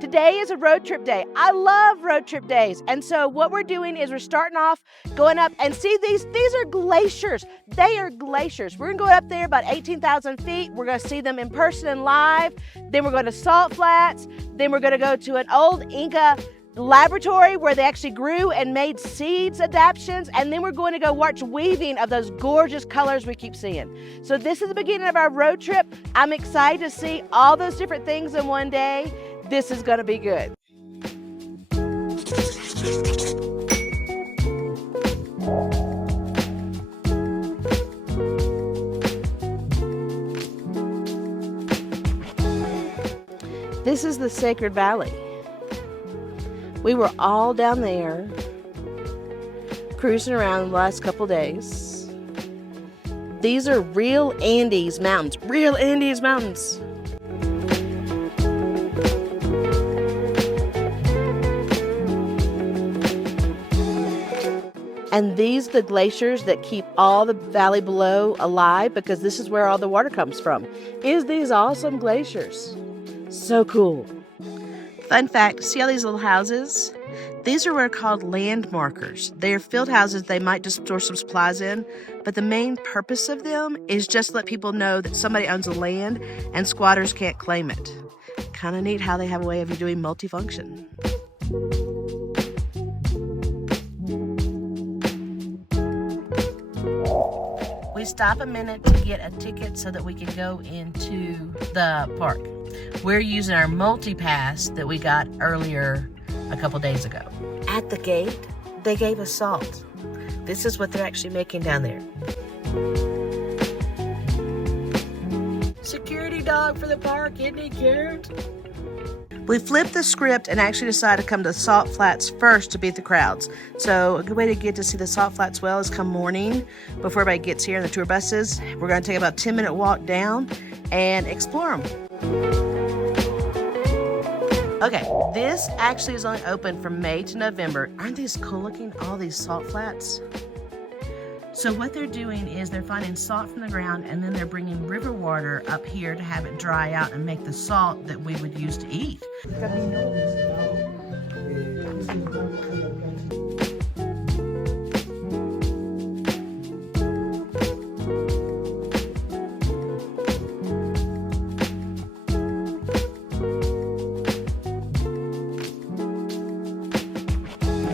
Today is a road trip day. I love road trip days. And so what we're doing is we're starting off going up and see these are glaciers. They are glaciers. We're gonna go up there about 18,000 feet. We're gonna see them in person and live. Then we're going to salt flats. Then we're gonna go to an old Inca laboratory where they actually grew and made seeds adaptations, and then we're going to go watch weaving of those gorgeous colors we keep seeing. So this is the beginning of our road trip. I'm excited to see all those different things in one day. This is going to be good. This is the Sacred Valley. We were all down there cruising around the last couple days. These are real Andes mountains, real Andes mountains. And these are the glaciers that keep all the valley below alive, because this is where all the water comes from. Is these awesome glaciers? So cool. Fun fact, see all these little houses? These are what are called land markers. They are field houses they might just store some supplies in, but the main purpose of them is just to let people know that somebody owns the land and squatters can't claim it. Kind of neat how they have a way of doing multifunction. We stop a minute to get a ticket so that we can go into the park. We're using our multi-pass that we got earlier a couple days ago. At the gate, they gave us salt. This is what they're actually making down there. Security dog for the park, isn't he cute? We flipped the script and actually decided to come to the Salt Flats first to beat the crowds. So a good way to get to see the Salt Flats well is come morning before everybody gets here in the tour buses. We're going to take about a 10-minute walk down and explore them. Okay, this actually is only open from May to November. Aren't these cool looking, all these salt flats? So what they're doing is they're finding salt from the ground, and then they're bringing river water up here to have it dry out and make the salt that we would use to eat.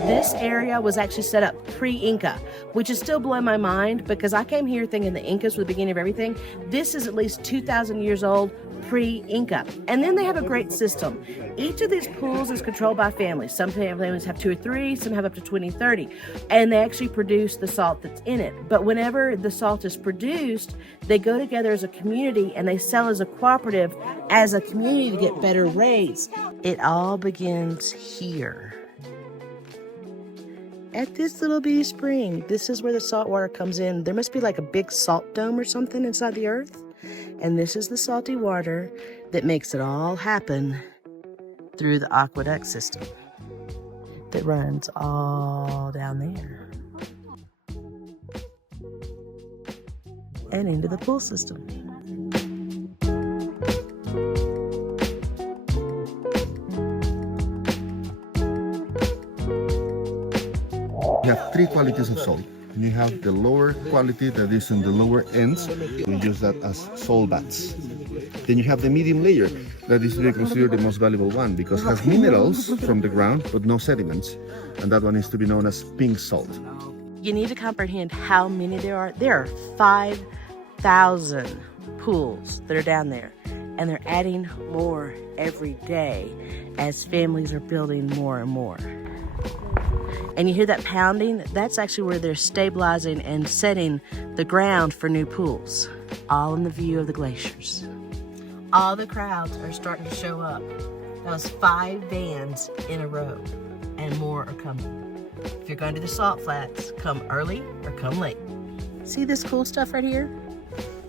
This area was actually set up pre-Inca, which is still blowing my mind because I came here thinking the Incas were the beginning of everything. This is at least 2,000 years old pre-Inca. And then they have a great system. Each of these pools is controlled by families. Some families have 2 or 3, some have up to 20, 30. And they actually produce the salt that's in it. But whenever the salt is produced, they go together as a community and they sell as a cooperative as a community to get better rates. It all begins here. At this little bitty spring. This is where the salt water comes in. There must be like a big salt dome or something inside the earth. And this is the salty water that makes it all happen through the aqueduct system that runs all down there and into the pool system. You have 3 qualities of salt. You have the lower quality that is in the lower ends. We use that as salt baths. Then you have the medium layer that is really considered the most valuable one because it has minerals from the ground but no sediments. And that one is to be known as pink salt. You need to comprehend how many there are. There are 5,000 pools that are down there. And they're adding more every day as families are building more and more. And you hear that pounding? That's actually where they're stabilizing and setting the ground for new pools, all in the view of the glaciers. All the crowds are starting to show up. That was 5 vans in a row, and more are coming. If you're going to the Salt Flats, come early or come late. See this cool stuff right here?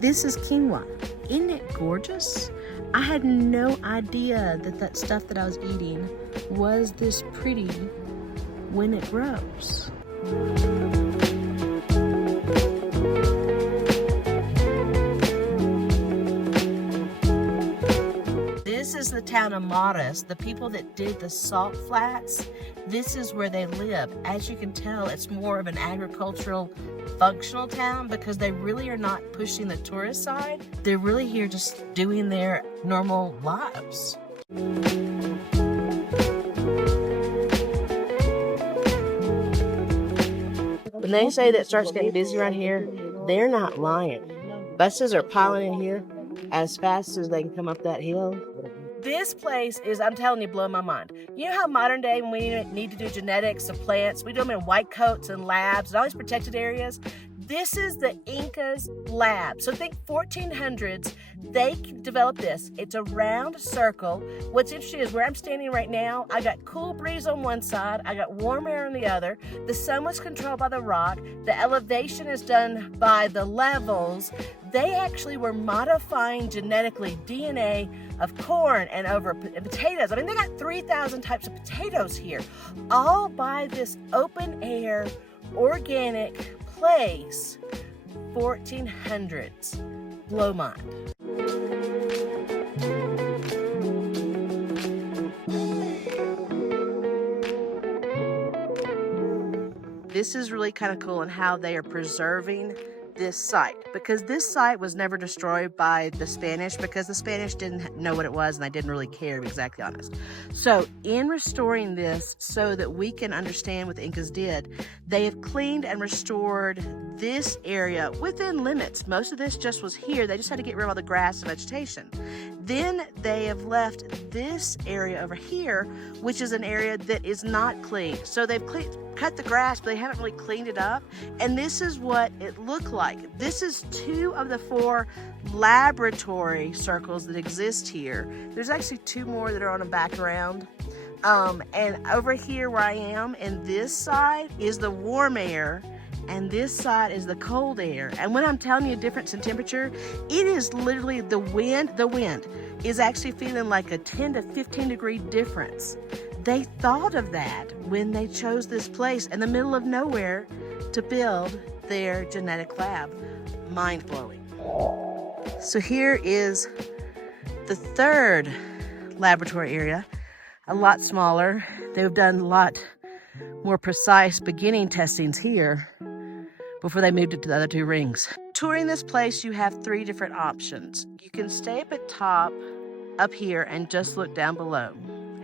This is quinoa. Isn't it gorgeous? I had no idea that that stuff that I was eating was this pretty when it grows. This is the the town of Maras, the people that did the salt flats, this is where they live. As you can tell, it's more of an agricultural, functional town because they really are not pushing the tourist side. They're really here just doing their normal lives. When they say that it starts getting busy around here, they're not lying. Buses are piling in here as fast as they can come up that hill. This place is, I'm telling you, blowing my mind. You know how modern day when we need to do genetics of plants, we do them in white coats and labs and all these protected areas? This is the Incas lab. So think 1400s, they developed this. It's a round circle. What's interesting is where I'm standing right now, I got cool breeze on one side, I got warm air on the other. The sun was controlled by the rock. The elevation is done by the levels. They actually were modifying genetically DNA of corn and over potatoes. I mean, they got 3,000 types of potatoes here, all by this open air, organic place, 1400s. Blow mind. This is really kind of cool in how they are preserving this site, because this site was never destroyed by the Spanish because the Spanish didn't know what it was and they didn't really care, to be exactly honest. So in restoring this so that we can understand what the Incas did, they have cleaned and restored this area within limits. Most of this just was here. They just had to get rid of all the grass and vegetation. Then they have left this area over here, which is an area that is not clean. So they've cut the grass, but they haven't really cleaned it up. And this is what it looked like. This is 2 of the 4 laboratory circles that exist here. There's actually 2 more that are on a background. And over here where I am, and this side is the warm air, and this side is the cold air. And when I'm telling you a difference in temperature, it is literally the wind is actually feeling like a 10 to 15 degree difference. They thought of that when they chose this place in the middle of nowhere to build their genetic lab. Mind-blowing. So here is the 3rd laboratory area, a lot smaller. They've done a lot more precise beginning testings here before they moved it to the other 2 rings. Touring this place, you have 3 different options. You can stay up at top, up here, and just look down below.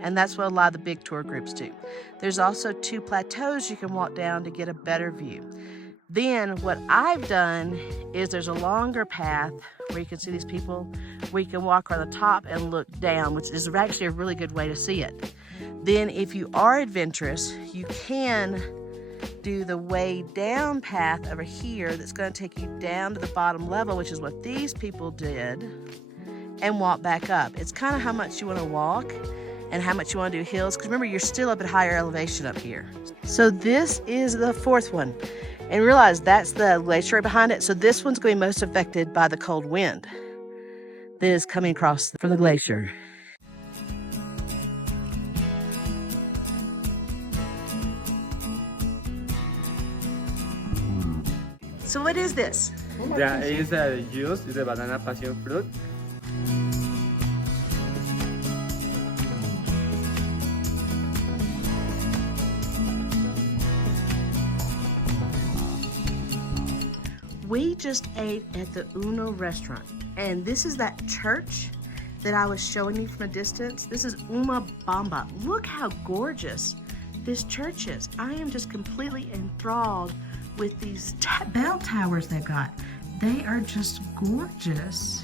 And that's what a lot of the big tour groups do. There's also 2 plateaus you can walk down to get a better view. Then what I've done is there's a longer path where you can see these people, where you can walk around the top and look down, which is actually a really good way to see it. Then if you are adventurous, you can do the way down path over here that's going to take you down to the bottom level, which is what these people did, and walk back up. It's kind of how much you want to walk and how much you want to do hills, because remember, you're still up at higher elevation up here. So this is the 4th one, and realize that's the glacier behind it. So this one's going to be most affected by the cold wind that is coming across from the glacier. So what is this? Yeah, it's the juice, it's the banana passion fruit. We just ate at the Uno restaurant, and this is that church that I was showing you from a distance. This is Uma Bamba. Look how gorgeous this church is. I am just completely enthralled with these bell towers they've got. They are just gorgeous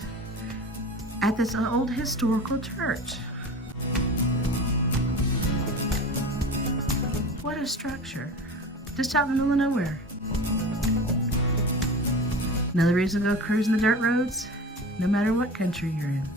at this old historical church. What a structure. Just out in the middle of nowhere. Another reason to go cruising the dirt roads, no matter what country you're in.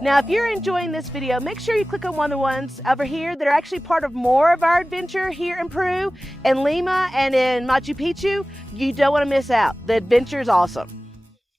Now, if you're enjoying this video, make sure you click on one of the ones over here that are actually part of more of our adventure here in Peru, in Lima, and in Machu Picchu. You don't want to miss out. The adventure is awesome.